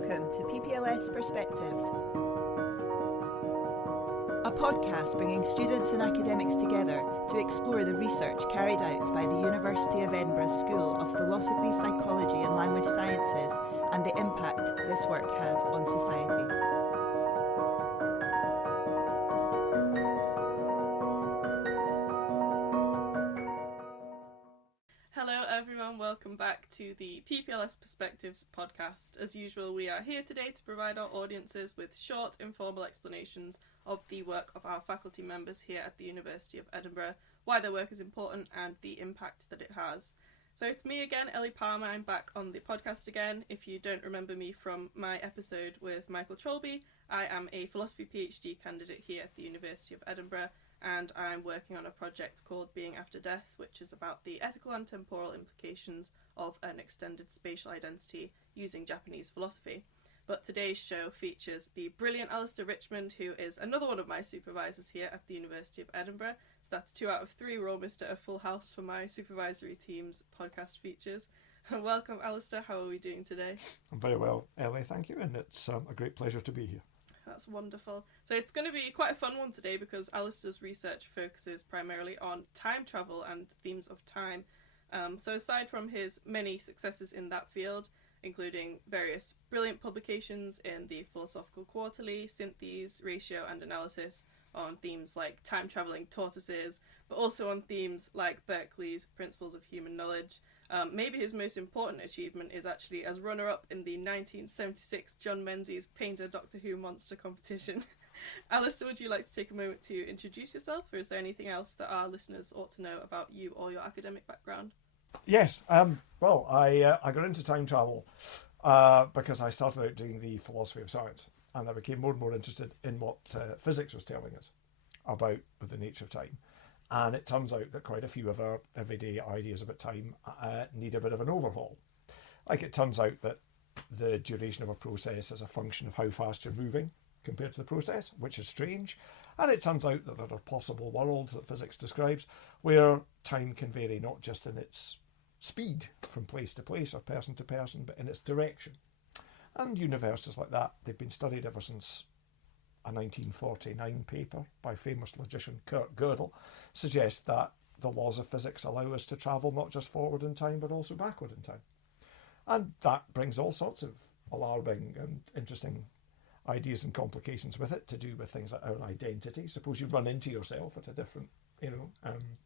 Welcome to PPLS Perspectives, a podcast bringing students and academics together to explore the research carried out by the University of Edinburgh School of Philosophy, Psychology and Language Sciences and the impact this work has on society. Hello everyone, welcome back to the PPLS Perspectives podcast. As usual, we are here today to provide our audiences with short, informal explanations of the work of our faculty members here at the University of Edinburgh, why their work is important and the impact that it has. So it's me again, Ellie Palmer. I'm back on the podcast again. If you don't remember me from my episode with Michael Trolby, I am a philosophy PhD candidate here at the University of Edinburgh, and I'm working on a project called Being After Death, which is about the ethical and temporal implications of an extended spatial identity using Japanese philosophy. But today's show features the brilliant Alasdair Richmond, who is another one of my supervisors here at the University of Edinburgh. So that's 2 out of 3. We're almost at a full house for my supervisory team's podcast features. Welcome, Alasdair. How are we doing today? I'm very well, Ellie, thank you, and it's a great pleasure to be here. That's wonderful. So it's going to be quite a fun one today because Alasdair's research focuses primarily on time travel and themes of time. So aside from his many successes in that field, including various brilliant publications in the Philosophical Quarterly, Synthes, Ratio and Analysis on themes like time-travelling tortoises, but also on themes like Berkeley's Principles of Human Knowledge. Maybe his most important achievement is actually as runner-up in the 1976 John Menzies Painter Doctor Who Monster competition. Alasdair, would you like to take a moment to introduce yourself, or is there anything else that our listeners ought to know about you or your academic background? Yes, I got into time travel because I started out doing the philosophy of science, and I became more and more interested in what physics was telling us about the nature of time. And it turns out that quite a few of our everyday ideas about time need a bit of an overhaul. Like, it turns out that the duration of a process is a function of how fast you're moving compared to the process, which is strange. And it turns out that there are possible worlds that physics describes where time can vary not just in its speed from place to place or person to person, but in its direction. And universes like that, they've been studied ever since a 1949 paper by famous logician Kurt Gödel suggests that the laws of physics allow us to travel not just forward in time but also backward in time. And that brings all sorts of alarming and interesting ideas and complications with it, to do with things like our identity. Suppose you run into yourself at a different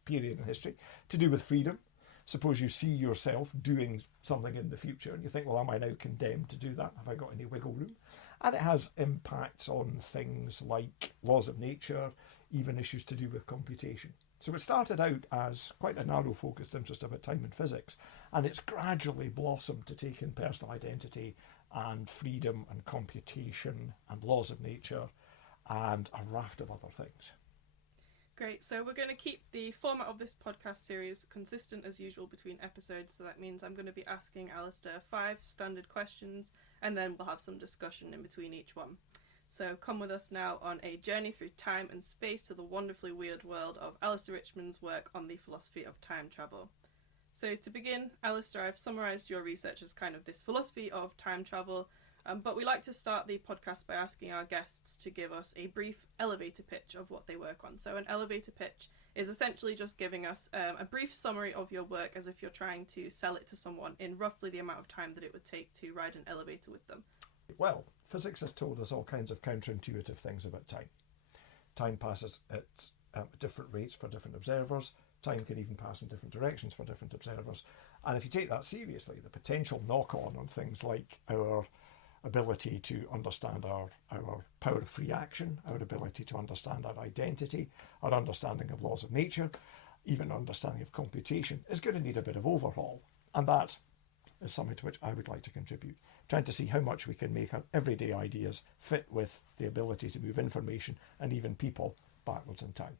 period in history. To do with freedom. Suppose you see yourself doing something in the future and you think, well, am I now condemned to do that? Have I got any wiggle room? And it has impacts on things like laws of nature, even issues to do with computation. So it started out as quite a narrow focused interest about time and physics, and it's gradually blossomed to take in personal identity and freedom and computation and laws of nature and a raft of other things. Great, so we're going to keep the format of this podcast series consistent as usual between episodes, so that means I'm going to be asking Alasdair 5 standard questions, and then we'll have some discussion in between each one. So come with us now on a journey through time and space to the wonderfully weird world of Alasdair Richmond's work on the philosophy of time travel. So to begin, Alasdair, I've summarised your research as kind of this philosophy of time travel, but we like to start the podcast by asking our guests to give us a brief elevator pitch of what they work on. So an elevator pitch is essentially just giving us a brief summary of your work as if you're trying to sell it to someone in roughly the amount of time that it would take to ride an elevator with them. Well, physics has told us all kinds of counterintuitive things about time. Time passes at different rates for different observers. Time can even pass in different directions for different observers. And if you take that seriously, the potential knock-on on things like our ability to understand our power of free action, our ability to understand our identity, our understanding of laws of nature, even understanding of computation, is going to need a bit of overhaul. And that is something to which I would like to contribute, trying to see how much we can make our everyday ideas fit with the ability to move information and even people backwards in time.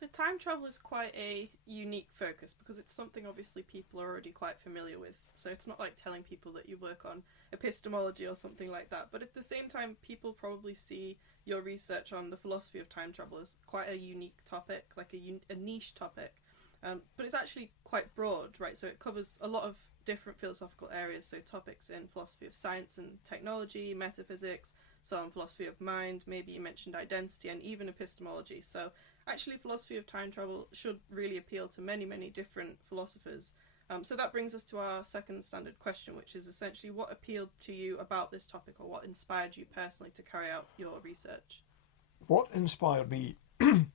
So time travel is quite a unique focus because it's something obviously people are already quite familiar with. So it's not like telling people that you work on epistemology or something like that. But at the same time, people probably see your research on the philosophy of time travel as quite a unique topic, like a niche topic. but it's actually quite broad, right? So it covers a lot of different philosophical areas, so topics in philosophy of science and technology, metaphysics, some philosophy of mind, maybe you mentioned identity, and even epistemology. So actually philosophy of time travel should really appeal to many, many different philosophers. So that brings us to our second standard question, which is essentially what appealed to you about this topic, or what inspired you personally to carry out your research? What inspired me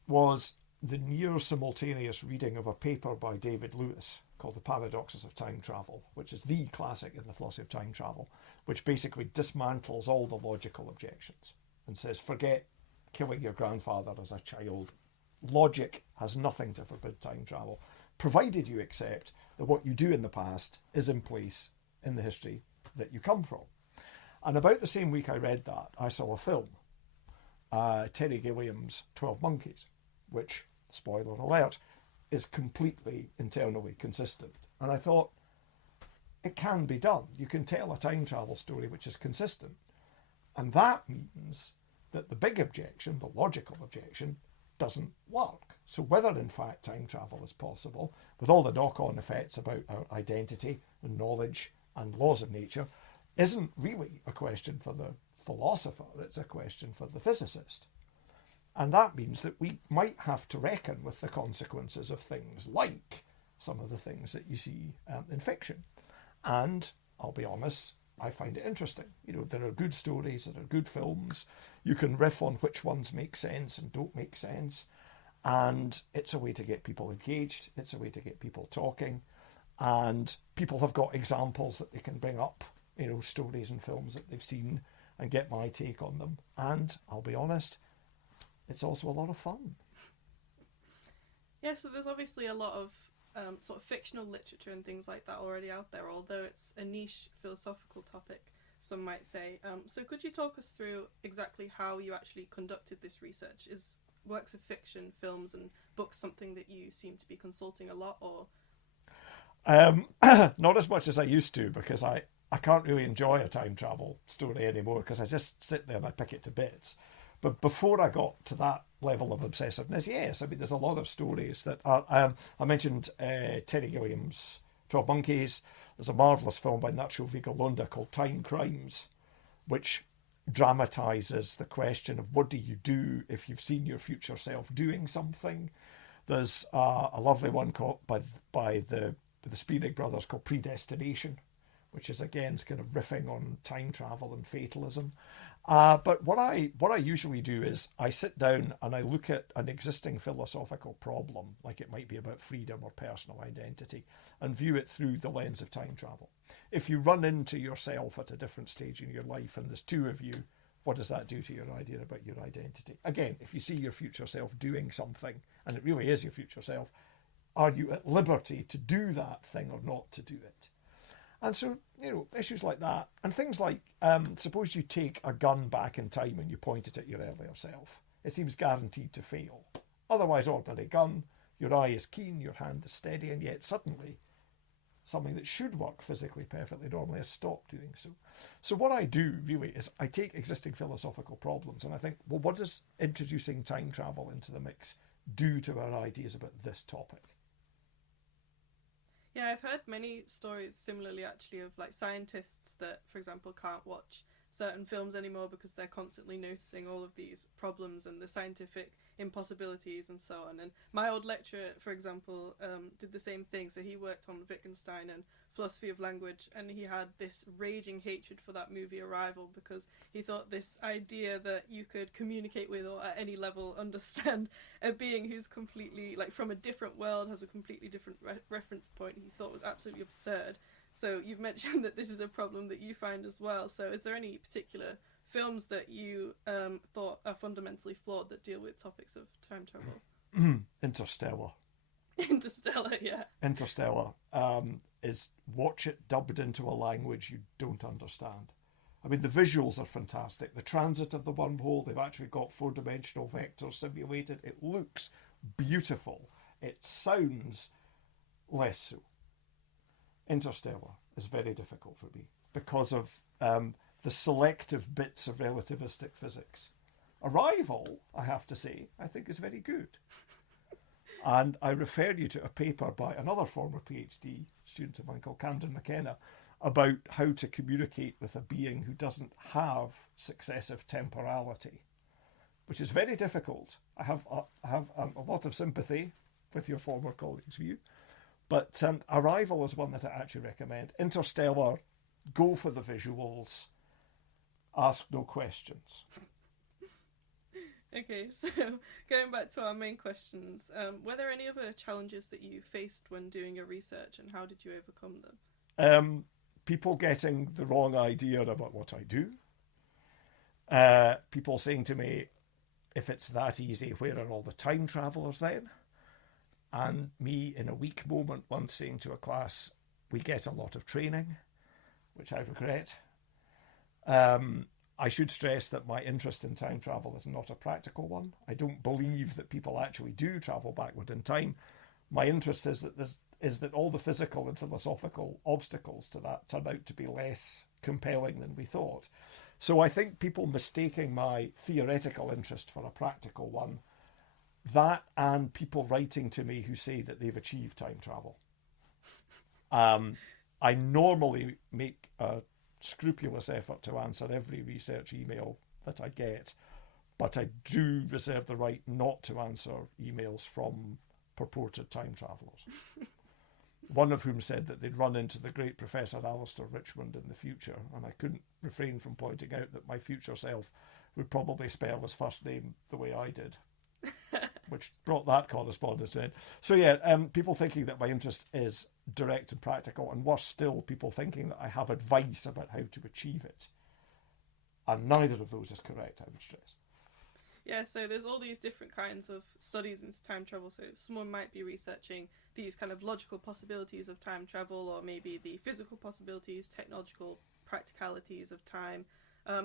was the near simultaneous reading of a paper by David Lewis called The Paradoxes of Time Travel, which is the classic in the philosophy of time travel, which basically dismantles all the logical objections and says, forget killing your grandfather as a child. Logic has nothing to forbid time travel, provided you accept that what you do in the past is in place in the history that you come from. And about the same week I read that, I saw a film, Terry Gilliam's 12 Monkeys, which, spoiler alert, is completely internally consistent. And I thought, it can be done. You can tell a time travel story which is consistent. And that means that the big objection, the logical objection, doesn't work. So whether in fact time travel is possible, with all the knock-on effects about our identity and knowledge and laws of nature, isn't really a question for the philosopher, it's a question for the physicist. And that means that we might have to reckon with the consequences of things like some of the things that you see in fiction. And I'll be honest, I find it interesting. You know, there are good stories, there are good films. You can riff on which ones make sense and don't make sense. And it's a way to get people engaged. It's a way to get people talking. And people have got examples that they can bring up, you know, stories and films that they've seen and get my take on them. And I'll be honest, it's also a lot of fun. Yeah, so there's obviously a lot of sort of fictional literature and things like that already out there, although it's a niche philosophical topic, some might say. So could you talk us through exactly how you actually conducted this research? Is works of fiction, films and books something that you seem to be consulting a lot, or? Not as much as I used to, because I can't really enjoy a time travel story anymore, because I just sit there and I pick it to bits. But before I got to that level of obsessiveness, yes, I mean, there's a lot of stories that are... I mentioned Terry Gilliam's 12 Monkeys. There's a marvellous film by Nacho Vigalondo called Time Crimes, which dramatises the question of what do you do if you've seen your future self doing something. There's a lovely one called by the Spearing brothers called Predestination, which is again kind of riffing on time travel and fatalism. But what I usually do is I sit down and I look at an existing philosophical problem, like it might be about freedom or personal identity, and view it through the lens of time travel. If you run into yourself at a different stage in your life and there's two of you, what does that do to your idea about your identity? Again, if you see your future self doing something, and it really is your future self, are you at liberty to do that thing or not to do it? And so, you know, issues like that, and things like, suppose you take a gun back in time and you point it at your earlier self. It seems guaranteed to fail. Otherwise, ordinary gun, your eye is keen, your hand is steady, and yet suddenly something that should work physically perfectly normally has stopped doing so. So what I do really is I take existing philosophical problems and I think, well, what does introducing time travel into the mix do to our ideas about this topic? Yeah, I've heard many stories similarly actually of like scientists that, for example, can't watch certain films anymore because they're constantly noticing all of these problems and the scientific impossibilities and so on. And my old lecturer, for example, did the same thing. So he worked on Wittgenstein and philosophy of language, and he had this raging hatred for that movie Arrival because he thought this idea that you could communicate with or at any level understand a being who's completely like from a different world, has a completely different reference point, he thought was absolutely absurd. So you've mentioned that this is a problem that you find as well. So is there any particular films that you thought are fundamentally flawed that deal with topics of time travel? Interstellar. Interstellar, yeah. Interstellar is watch it dubbed into a language you don't understand. I mean, the visuals are fantastic. The transit of the wormhole, they've actually got four-dimensional vectors simulated. It looks beautiful. It sounds less so. Interstellar is very difficult for me because of the selective bits of relativistic physics. Arrival, I have to say, I think is very good. And I referred you to a paper by another former PhD student of mine called Camden McKenna about how to communicate with a being who doesn't have successive temporality, which is very difficult. I have a lot of sympathy with your former colleague's view, but Arrival is one that I actually recommend. Interstellar, go for the visuals, ask no questions. Okay, so going back to our main questions, were there any other challenges that you faced when doing your research, and how did you overcome them? People getting the wrong idea about what I do. People saying to me, if it's that easy, where are all the time travellers then? And me, in a weak moment, once saying to a class, we get a lot of training, which I regret. I should stress that my interest in time travel is not a practical one. I don't believe that people actually do travel backward in time. My interest is that all the physical and philosophical obstacles to that turn out to be less compelling than we thought. So I think people mistaking my theoretical interest for a practical one, that and people writing to me who say that they've achieved time travel. I normally make a scrupulous effort to answer every research email that I get, but I do reserve the right not to answer emails from purported time travellers. One of whom said that they'd run into the great Professor Alasdair Richmond in the future, and I couldn't refrain from pointing out that my future self would probably spell his first name the way I did, which brought that correspondence in. So yeah, people thinking that my interest is direct and practical, and worse still, people thinking that I have advice about how to achieve it. And neither of those is correct, I would stress. Yeah, so there's all these different kinds of studies into time travel. So someone might be researching these kind of logical possibilities of time travel, or maybe the physical possibilities, technological practicalities of time.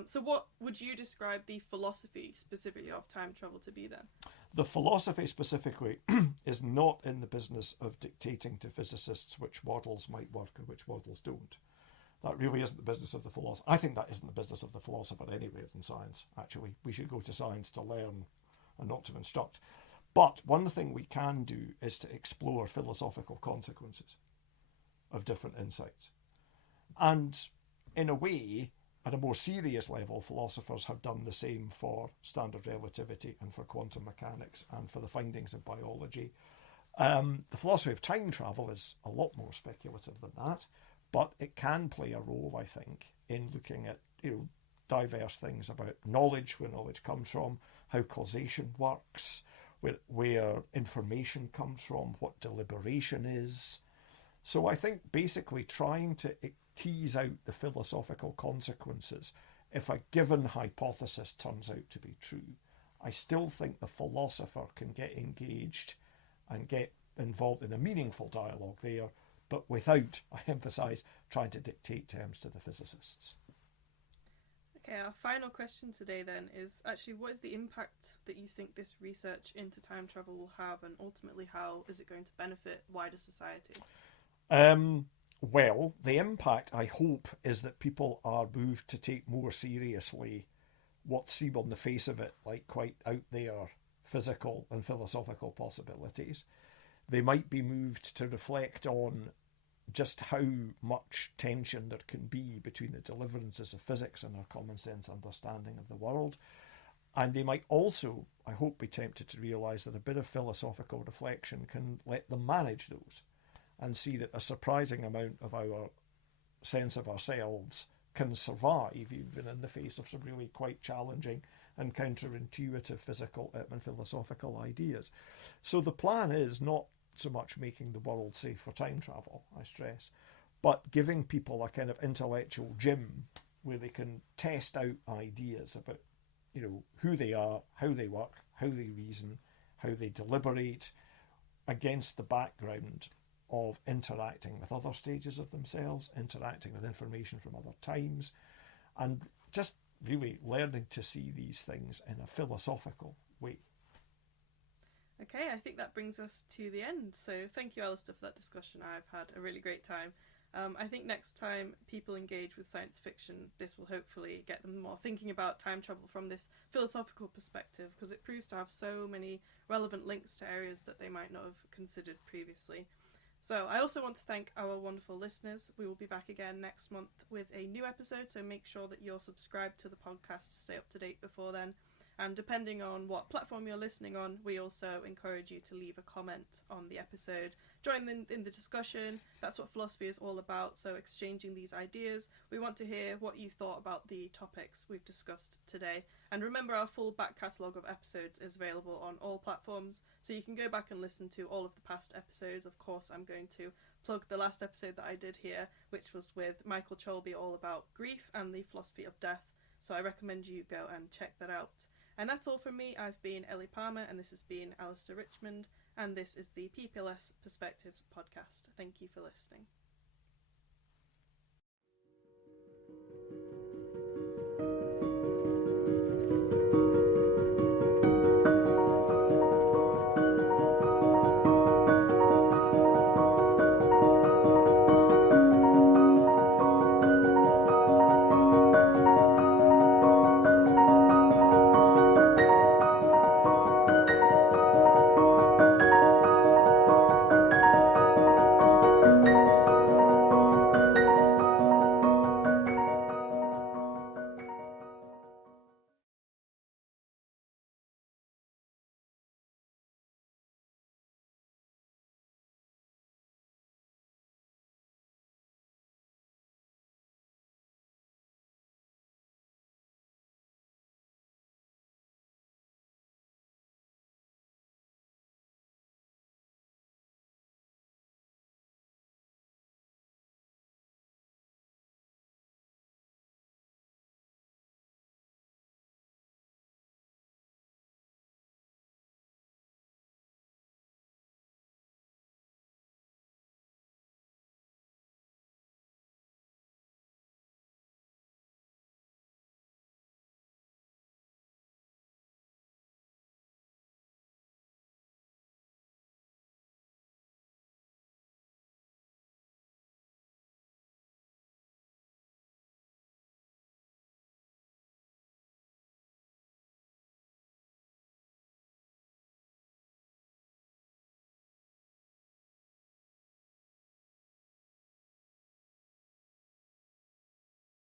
So what would you describe the philosophy specifically of time travel to be then? The philosophy specifically is not in the business of dictating to physicists which models might work and which models don't. That really isn't the business of the philosopher. I think that isn't the business of the philosopher anyway in science, actually. We should go to science to learn and not to instruct. But one thing we can do is to explore philosophical consequences of different insights. And in a way, at a more serious level, philosophers have done the same for standard relativity and for quantum mechanics and for the findings of biology. The philosophy of time travel is a lot more speculative than that, but it can play a role, I think, in looking at diverse things about knowledge, where knowledge comes from, how causation works, where information comes from, what deliberation is. So I think basically trying to tease out the philosophical consequences, if a given hypothesis turns out to be true, I still think the philosopher can get engaged and get involved in a meaningful dialogue there, but without, I emphasise, trying to dictate terms to the physicists. Okay, our final question today then is actually, what is the impact that you think this research into time travel will have, and ultimately how is it going to benefit wider society? Well, the impact, I hope, is that people are moved to take more seriously what seem on the face of it like quite out there physical and philosophical possibilities. They might be moved to reflect on just how much tension there can be between the deliverances of physics and our common sense understanding of the world. And they might also, I hope, be tempted to realise that a bit of philosophical reflection can let them manage those, and see that a surprising amount of our sense of ourselves can survive even in the face of some really quite challenging and counterintuitive physical and philosophical ideas. So the plan is not so much making the world safe for time travel, I stress, but giving people a kind of intellectual gym where they can test out ideas about, who they are, how they work, how they reason, how they deliberate, against the background of interacting with other stages of themselves, interacting with information from other times, and just really learning to see these things in a philosophical way. Okay, I think that brings us to the end. So thank you, Alasdair, for that discussion. I've had a really great time. I think next time people engage with science fiction, this will hopefully get them more thinking about time travel from this philosophical perspective, because it proves to have so many relevant links to areas that they might not have considered previously. So I also want to thank our wonderful listeners. We will be back again next month with a new episode, so make sure that you're subscribed to the podcast to stay up to date before then. And depending on what platform you're listening on, we also encourage you to leave a comment on the episode. Join in the discussion. That's what philosophy is all about, so exchanging these ideas. We want to hear what you thought about the topics we've discussed today. And remember, our full back catalogue of episodes is available on all platforms, so you can go back and listen to all of the past episodes. Of course, I'm going to plug the last episode that I did here, which was with Michael Cholby, all about grief and the philosophy of death. So I recommend you go and check that out. And that's all from me. I've been Ellie Palmer, and this has been Alasdair Richmond, and this is the PPLS Perspectives podcast. Thank you for listening.